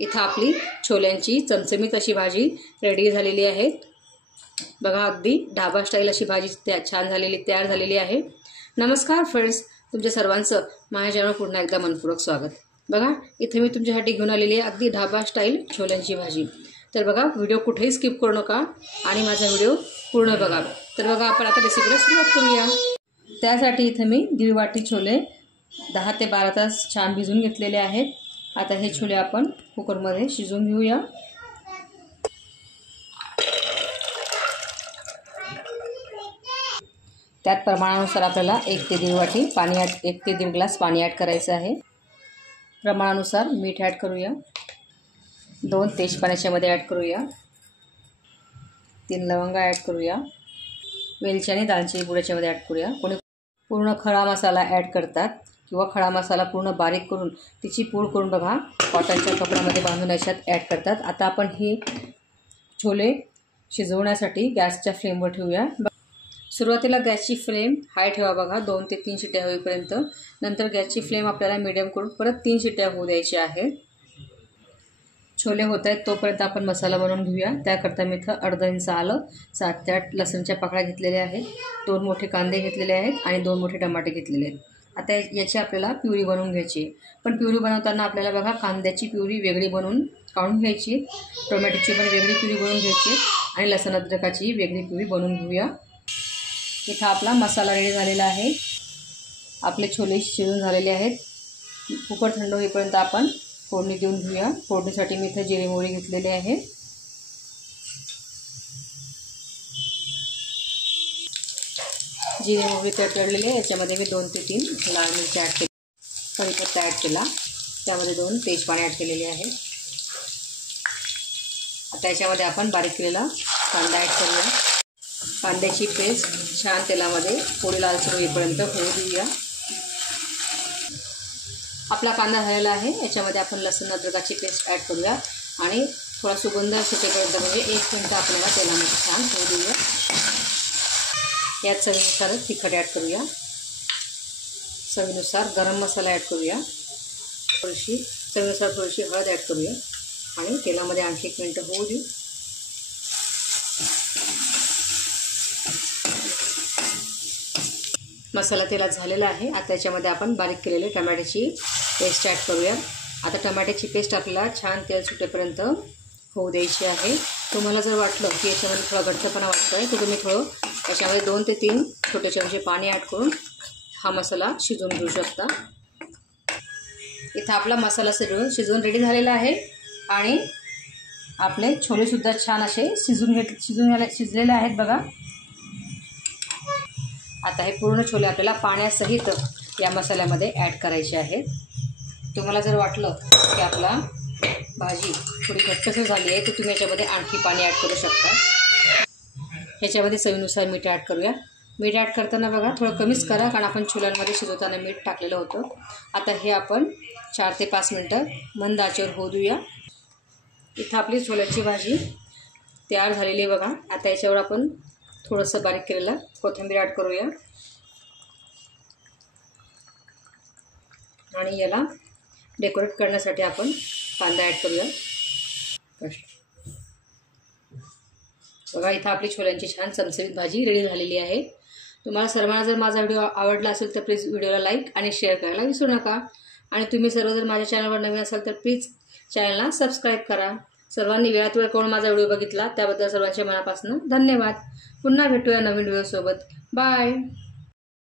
इथं आपली छोल्यांची चमचमीत अशी भाजी रेडी झालेली आहे। बघा, अगदी ढाबा स्टाईल अशी भाजी छान तयार झालेली आहे। नमस्कार फ्रेंड्स, तुमच्या सर्वांचं माझ्या चॅनलवर पुन्हा एकदा मनपूर्वक स्वागत। बघा, इथे मी तुमच्यासाठी घेऊन आलेली आहे अगदी ढाबा स्टाईल छोल्यांची भाजी। तर बघा, व्हिडिओ कुठेही स्किप करू नका आणि माझा व्हिडिओ पूर्ण बघा। तर बघा, आपण आता रेसिपीला सुरुवात करूया। त्यासाठी इथे मी 1.5 वाटी छोले 10 ते 12 तास छान भिजवून घेतलेले आहेत। आता हे छोले आपण कुकरमध्ये शिजवून घेऊया। त्यात प्रमाणानुसार आपल्याला 1 ते 1.5 वाटी पाणी 1 ते 1.5 ग्लास पाणी ॲड करायचं आहे। प्रमाणानुसार मीठ ॲड करूया। 2 तेजपान याच्यामध्ये ॲड करूया। 3 लवंगा ॲड करूया। वेलची आणि दालचिनी पूड याच्यामध्ये ॲड करूया। कोणी पूर्ण खडा मसाला ॲड करतात किंवा खडा मसाला पूर्ण बारीक करून तिची पूड करून बघा कॉटनच्या कपड्यामध्ये बांधून याच्यात ॲड करतात। आता आपण हे छोले शिजवण्यासाठी गॅसच्या फ्लेमवर ठेवूया। सुरुवातीला गॅसची फ्लेम हाय ठेवा बघा, 2 ते 3 शिट्ट्या होईपर्यंत। नंतर गॅसची फ्लेम आपल्याला मीडियम करून परत 3 शिट्ट्या होऊ द्यायच्या आहेत। छोले होत आहेत तोपर्यंत आपण मसाला बनवून घेऊया। त्याकरता मी इथं अर्धा इंच आलं, 7 ते 8 लसणच्या पाकळ्या घेतलेल्या आहेत, 2 मोठे कांदे घेतलेले आहेत आणि 2 मोठे टमाटे घेतलेले आहेत। आता याची आपल्याला प्युरी बनवून घ्यायची आहे। पण प्युरी बनवताना आपल्याला बघा कांद्याची प्युरी वेगळी बनवून काढून घ्यायची, टोमॅटोची पण वेगळी प्युरी बनवून घ्यायची आणि लसण अद्रकाची वेगळी प्युरी बनवून घेऊया। इथं आपला मसाला रेडी झालेला आहे। आपले छोले शिजून झालेले आहेत। कुकर थंड होईपर्यंत आपण फोडणी देऊन घेऊया। फोडणीसाठी मी इथं जिरे मोहरी घेतलेले आहे। जिरे मोहरी तडतडलेले आहे, याच्यामध्ये मी 2 ते 3 लाल मिरची ॲड केली, कढीपत्ता ॲड केला, त्यामध्ये 2 तेजपाने ॲड केलेले आहेत। आता याच्यामध्ये आपण बारीक केलेला कांदा ॲड करूया। कांद्याची पेस्ट छान तेलामध्ये थोडी लालसर होईपर्यंत होऊ देऊया। आपला कांदा झालेला आहे, याच्यामध्ये आपण लसूण अद्रकाची पेस्ट ॲड करूया आणि थोडा सुगंध सुटेपर्यंत म्हणजे 1 मिनिट आपल्याला तेलामध्ये छान होऊ देऊया। यात चवीनुसार तिखट ॲड करूया, चवीनुसार गरम मसाला ॲड करूया, चवीनुसार थोडीशी हळद ॲड करूया आणि तेलामध्ये आणखी 1 मिनिट होऊ देऊ। मसाला तेलात झालेला आहे। आता याच्यामध्ये आपण बारीक केलेले टमाट्याची पेस्ट ॲड करूया। आता टमाट्याची पेस्ट आपल्याला छान तेल सुटेपर्यंत होऊ द्यायची आहे। तुम्हाला जर वाटलं की याच्यामध्ये थोडा घट्टपणा वाटतो आहे तर तुम्ही थोडं याच्यामध्ये 2 ते 3 छोटे चमचे पाणी ॲड करून हा मसाला शिजवून घेऊ शकता। इथं आपला मसाला शिजवून रेडी झालेला आहे आणि आपले छोलेसुद्धा छान असे शिजलेले आहेत बघा। आता हे पूर्ण छोले आपल्याला पाण्यासहित या मसाल्यामध्ये ॲड करायचे आहेत। तुम्हाला जर वाटलं की आपला भाजी थोडी घट्टसर झाली आहे तर तुम्ही याच्यामध्ये आणखी पाणी ॲड करू शकता। ह्याच्यामध्ये चवीनुसार मीठ ॲड करूया। मीठ ॲड करताना बघा थोडं कमीच करा, कारण आपण छोल्यांमध्ये शिजवताना मीठ टाकलेलं होतं। आता हे आपण 4 ते 5 मिनटं मंद आचेवर होऊ देऊया। इथं आपली छोल्याची भाजी तयार झालेली आहे बघा। आता याच्यावर आपण थोडंसं बारीक केलेलं कोथिंबीर ॲड करूया आणि याला डेकोरेट करण्यासाठी आपण कांदा ॲड करूया। बघा, इथं आपली छोल्यांची छान चमचमीत भाजी रेडी झालेली आहे। तुम्हाला सर्वांना जर माझा व्हिडिओ आवडला असेल तर प्लीज व्हिडिओला लाईक आणि शेअर करायला विसरू नका आणि तुम्ही सर्व जर माझ्या चॅनलवर नवीन असाल तर प्लीज चॅनलला सबस्क्राईब करा। सर्वांनी वेळात वेळ करून माझा व्हिडिओ बघितला त्याबद्दल सर्वांच्या मनापासून धन्यवाद। पुन्हा भेटूया नवीन व्हिडिओसोबत। बाय।